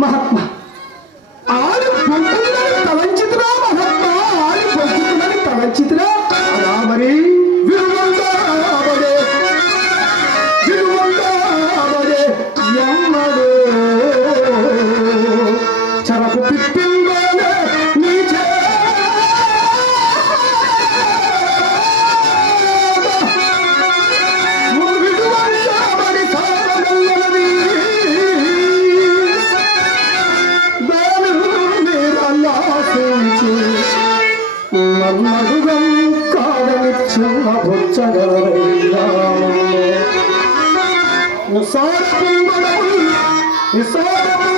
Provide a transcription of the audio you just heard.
మహాత్మా ఆడు పొందుతుందని తలంచితురా మహాత్మా, ఆడు పొందుతుందని తలంచితురా. అలా మరి విరువందాబడే ఎమ్మడు చరకు పిప్పిందోనే నీ విడువందాబడి సాగల్లది దాని మీరల్లాసించి నన్నడుగం కాదనిచ్చిన బొచ్చగలైనా నిసారము